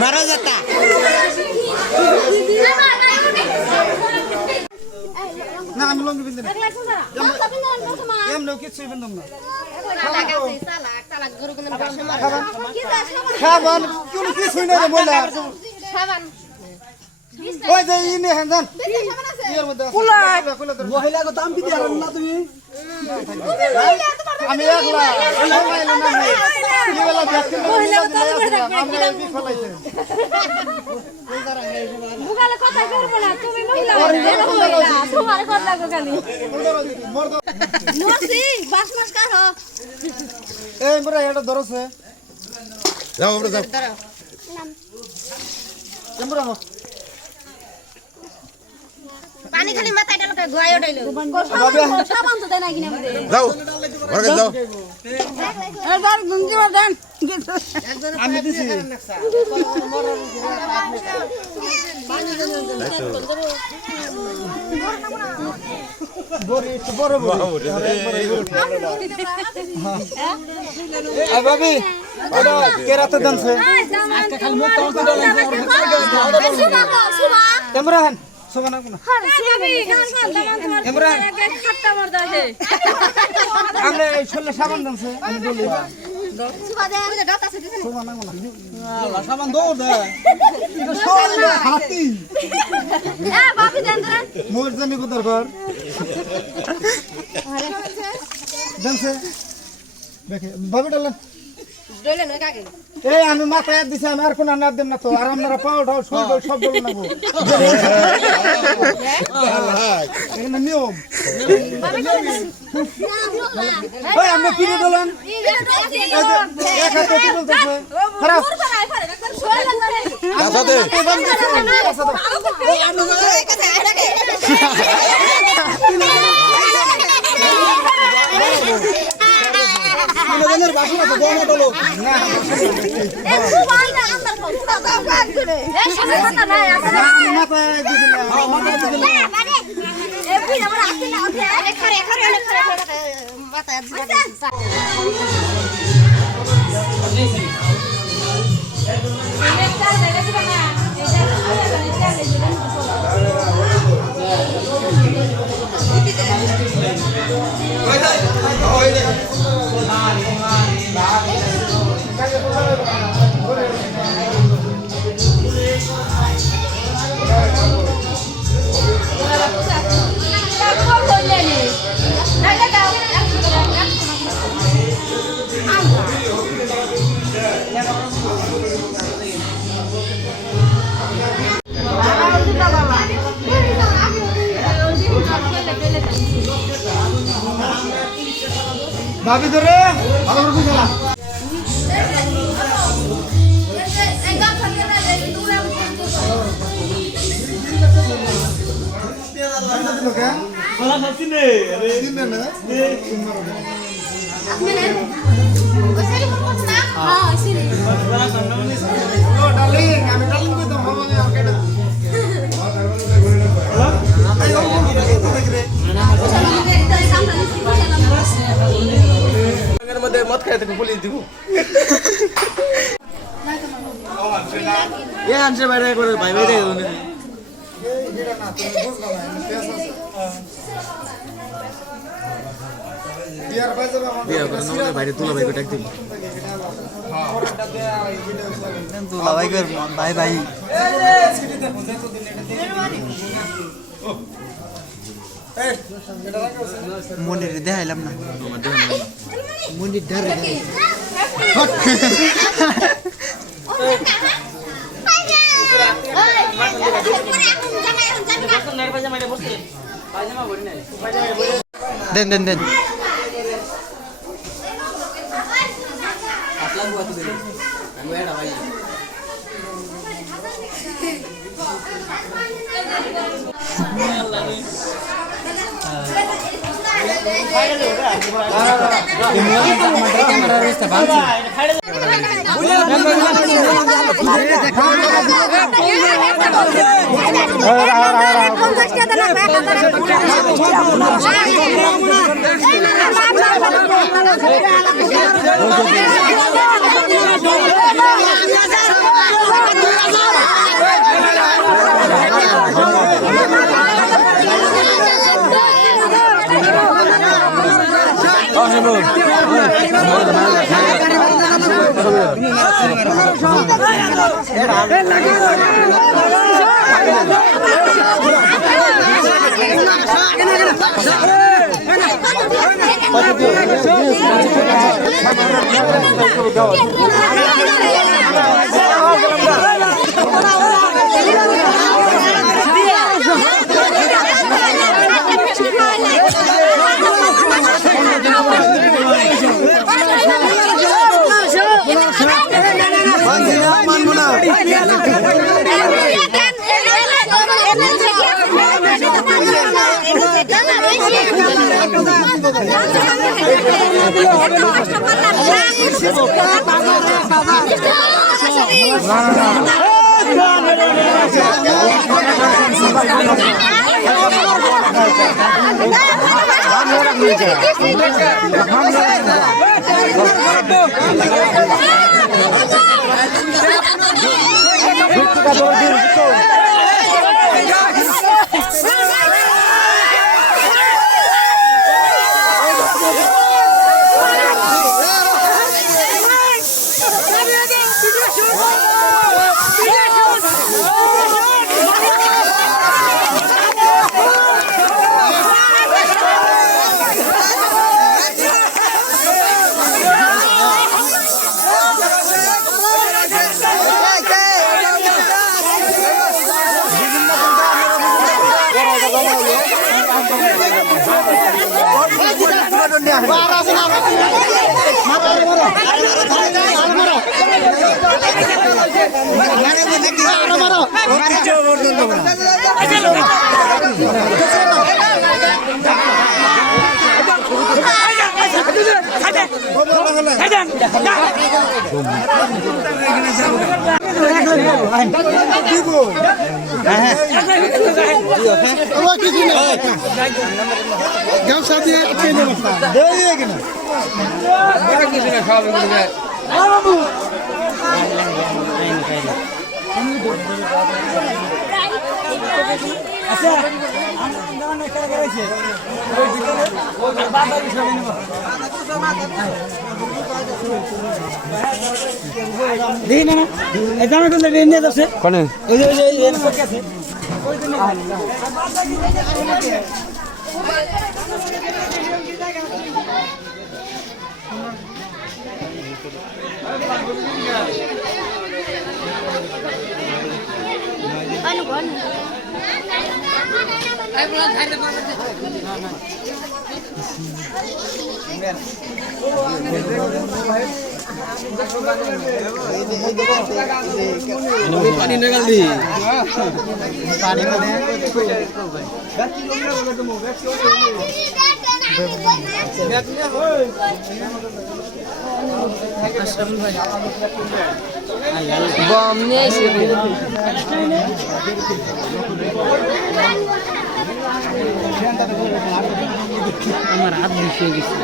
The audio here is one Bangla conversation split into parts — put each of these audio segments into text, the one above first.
मारा जाता ना हम लोग बिंदु हम लोग किस बिंदु ना खाबान क्यों किस नहीं रे बोला खाबान ओए दे इने हंदन कुला महिला को दाम भी दिया ना तुम्ही আমি একলা মোবাইল না নাই কি বলা দেখতে মহিলা তো আমরা বি ফলাইছে মুগালে কথা করব না তুমি মহিলা তোমার কথা লাগো খালি নসি বাস মাস কার এই মোরা এটা ধরছে যাও আমরা যাও আমরা পানি খালি মাথায় ডালকে গোয়ায় উঠাইলো সাবান তো দেয় না কিনা মধ্যে যাও ঘরে যাও একবার গুঞ্জি মার দেন আমি দিছি বড় বড় বড় আই ভাবি ওটা কেরাতে দানছে আজকে খালি মুখ তো ডালেন সুবা ইমরান সোনা কোন হ্যাঁ আমি গান গান তোমার ইমরান খাট্টা মার দাছে আমরা এই ছোলে সাবান দানছে আমি বলি সুবা দে ওই ডাটা আছে দিছেন সোনা না আল্লাহ সাবান দাও দে এটা সোনা হাতি এ বাপি দেন দেন মোর জানি কো দরকার দানছে দেখে বাবু ডালেন ডলে নয় কাকে এই আমি মাথায় দিছি আমি আর কোন না দেব না তো আর আপনারা পাও ঢাল সব সব বল নাগো এখানে নিয়ম ভাই আমরা কি বলেন এক হাতে কি বলতেছে খারাপ আসাতে এই আমি এই কথা আইরাকে কোনজনের বাসনা তো বড় হলো না এ সুবাই না আন্দার কো পুরো দাও কাট করে এ সাথে কথা নাই আছে না মাথা দিছিল হ্যাঁ মাথা দিছিল মানে এ বুই আমরা আসছে না ওঠে আরে খরে খরে অনেক খরে মাথা দিছিল একটা দেখা দিবা না ভাবি ধরে ভালো করে বুঝলা এই গাছ থাকে না এই দূরে মধ্যে মদ খাই থেকে পুলিশ দিব এ আনছে বাইরে করে ভাই ভাই দেখো নি বিয়ার করে না বাইরে তুলা ভাই কটাক দিব তুলা ভাই কর ভাই ভাই মন্দির দেখাইলাম না মন্দির ধরে দেন দেন দেন পানি নেগাল দি পানি মানে বম নিয়ে এসে আমার হাত বিষে গেছে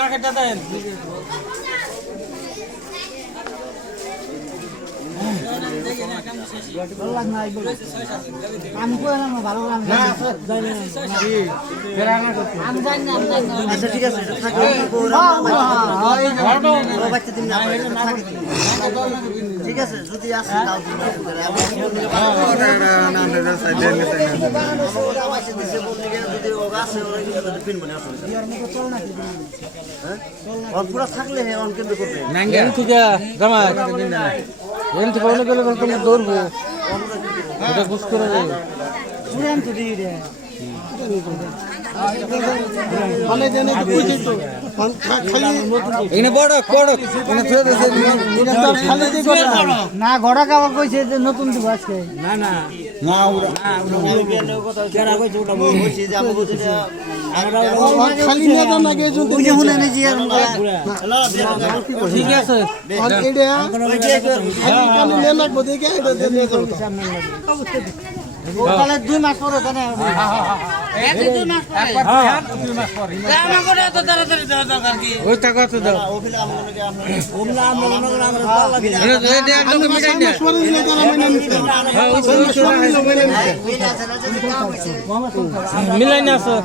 না কেটে দেন ঠিক আছে ঠিক আছে যদি আসে তাও পুরা থাকলে কিন্তু করবে দৌড়বো ওটা বুঝ করে না ঘোড়া খাওয়া কইছে যে নতুন দিব আজকে না না ঠিক আছে দুই মাস পরে ওইটা কত দাও মিলাই না আসো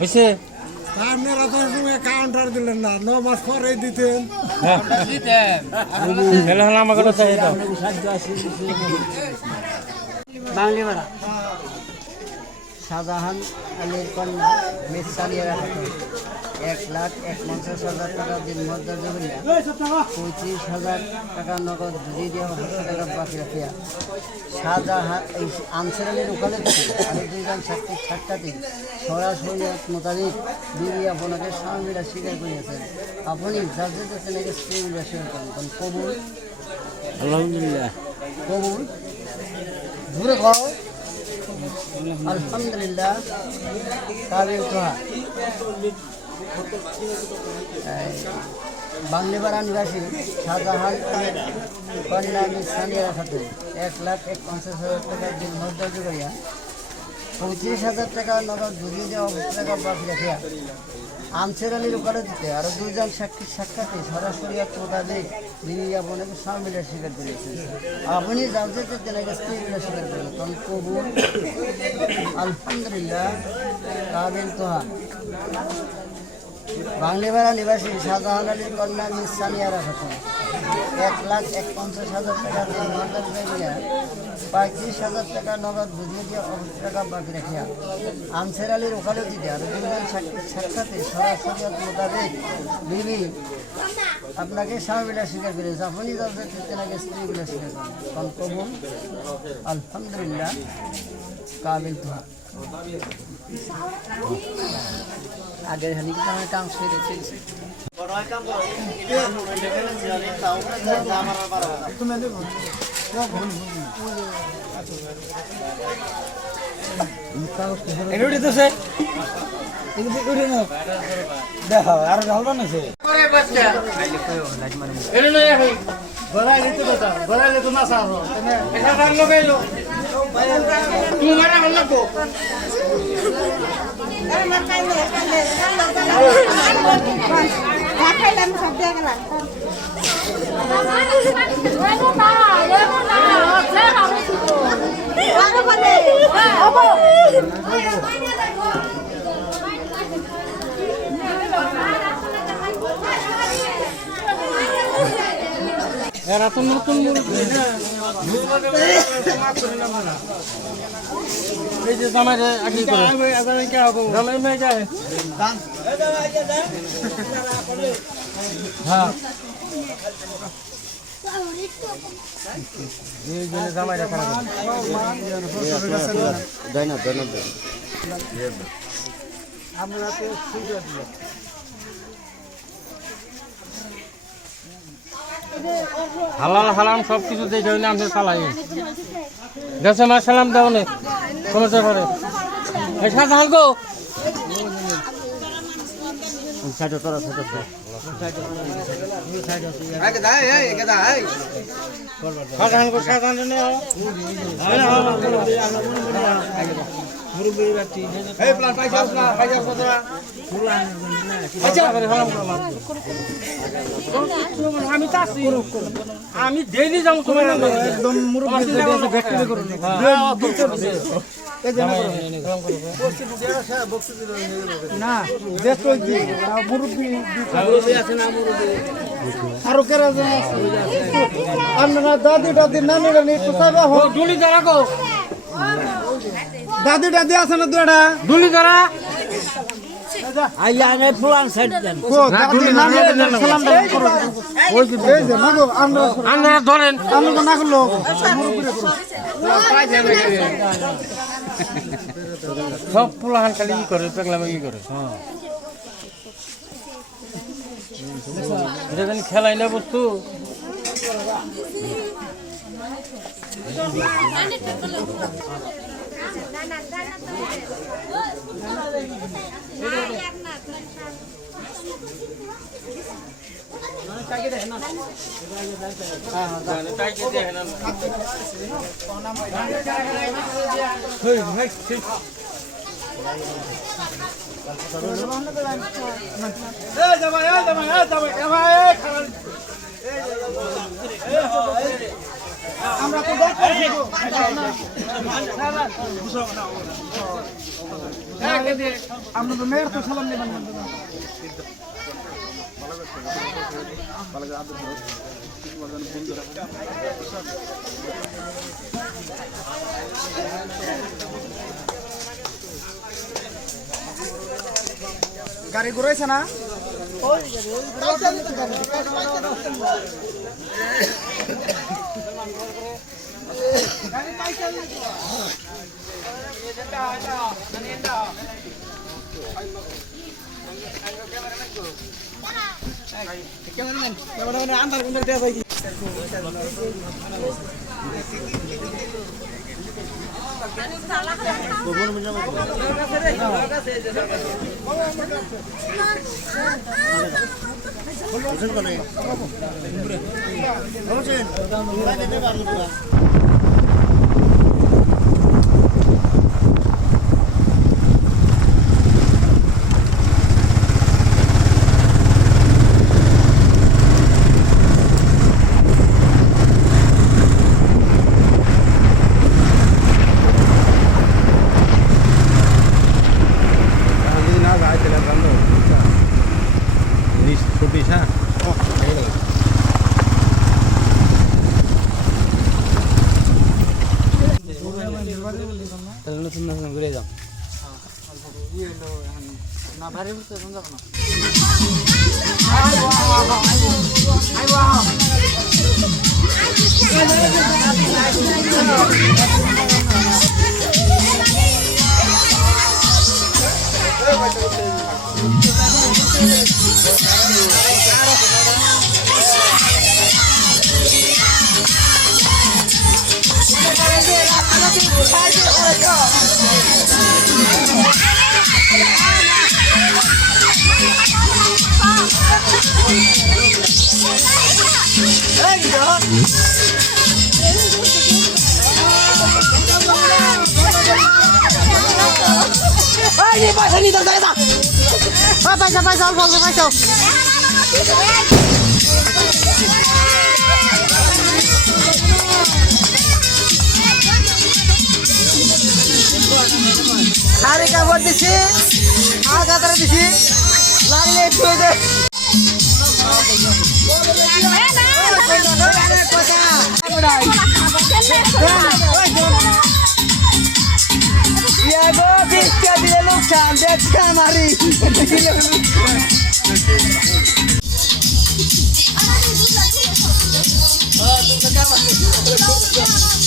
হয়েছে আপনারা তো কাউন্টার দিলেন না 9 মাস পরে দিতেন আমাকে বাংলাপাড়া শাহজাহান আলীর কন্যা মিস সানিয়া খাতুন 1,51,000 টাকা দিন মর্যাদা জমিয়া 35,000 টাকা নগদ ধরিয়ে দেওয়া 1,000 টাকা বাকি রাখিয়া শাহজাহান এই আনসার আলীর ওখানে আর দুইজন সাক্ষাৎকারী সরাসরি মোতাবেক বিবি আপনাকে স্বামীরা স্বীকার করিয়াছেন আপনি যার যেতে নাকি স্ত্রীরা স্বীকার করেন কবুল আলহামদুলিল্লাহ কবুল ঘুরে খাও আলহামদুলিল্লাহ কাবিল তোহা বাংলাপাড়া নিবাসী শাহজাহান কন্যা মিস সানিয়া খাতুন 1,51,000 টাকা দিন মর্যাদা করিয়া 35,000 টাকা নগদ ধরিয়ে দেওয়া 1,000 টাকা বাকি রাখিয়া আনসার আলীর ওকালতিতে আরো দুইজন সাক্ষাতে সরাসরি মোতাবেক বিনিয়া বোনকে স্বামীরা স্বীকার করেছেন আপনি জানতে তেনাকে স্ত্রীরা স্বীকার করেন তখন কবুল আলহামদুলিল্লাহ কাবিল তোহা বাংলাপাড়া নিবাসী শাহজাহান আলীর কন্যা মিস সানিয়া খাতুন 1,51,000 টাকা দিন মর্যাদা 35,000 টাকা নগদ বুঝিয়ে দিয়ে 1,000 টাকা বাকি রাখিয়া আনসার আলীর ওকালতিতে আর দুজন সাক্ষাতে সরাসরি মোতাবেক বিবি আপনাকে স্বামীরা স্বীকার করেছে আপনি যাদের তেনাকে স্ত্রীগুলো স্বীকার করেন তখন কবুল আলহামদুলিল্লাহ কাবিল তোহা আগের হানি কিন্তু আমার কাম সেরে চলছে দেখো আর ভালো না সে গড়াইলে তো মাছ এরা তো নতুন এই যে জামাই আগে জামাই মেয়ে যায় হ্যাঁ আমরা তো সুযোগ হালাল হালাম সব কিছু দেখে হইলে আমি চালাই দেশে মা সালাম দাও নে সমস্যা করে শাহজাহান গো শাহজাহান গো শাহজাহান নে আমি চাচ্ছি আমি ডেইলি যাবো তোমার একদম মুরব্বী ব্যক্তি করুন না দেশ মুরব্বী আরো কেরা আপনারা দাদি টাদি নানিরা নিয়ে একটু চাইবা হোক ডুলি যারা গো দাদি টাদি আছে না দুটা ডুলি যারা আইয়া আমি ফুলান সাইড দেন দাদি নানিরা সালাম দাও করো ওই যে এই যে মাগো আপনারা ধরেন আমরা না করলো মুরব্বীরা করো সব পোলাহান খালি ই করে পেগলামে ই করে এটা জানি খেলাই না বস্তু আমরা তো আমরা তো মেয়ের তো সালাম নেবেন গাড়ি ঘুরাইছে না ঘুরে যাও না ভারী উঠতে যাব না Pasa, Alfonso. Hari kabar di sini, agak terus di sini, lari itu deh. Ya gue bisa dilelukkan, dia kamari. Terima kasih.